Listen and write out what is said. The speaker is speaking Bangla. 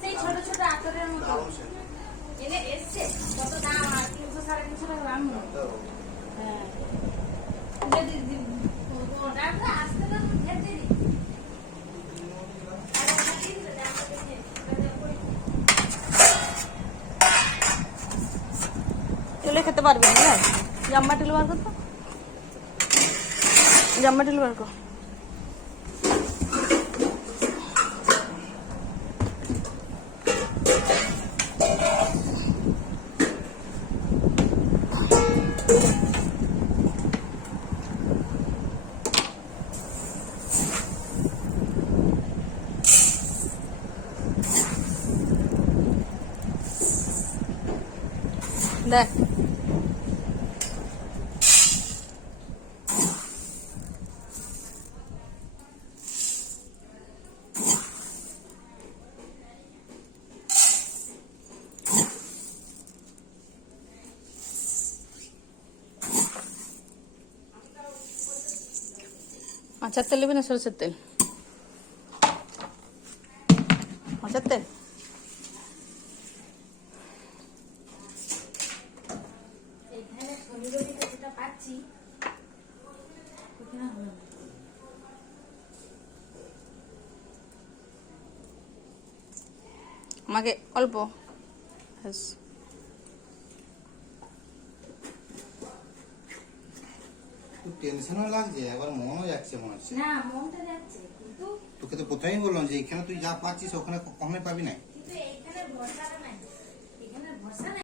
সেই ছোট ছোট আতরের মতো এনে এসছে কত দাম আর 300 350 টাকা দাম হ্যাঁ ওটা আসতে না ঘের দেরি চলে খেতে পারবে না জাম্মা টিলু বার করতো জাম্মা টিলু বার কর দেখ মাছের তেল নেবে না সরষের তেল মাছের তেল এখানে শনিবারিতে যেটা পাচ্ছি ওখানে হলো আমাকে অল্প টেনশনও লাগছে একবার মনও যাচ্ছে মনে হচ্ছে না মনটা যাচ্ছে কিন্তু তোকে তো প্রথমেই বললাম যে এখানে তুই যা পাচ্ছিস ওখানে কখনোই পাবি না। কিন্তু এইখানে ভরসাটা নাই এখানে ভরসা নাই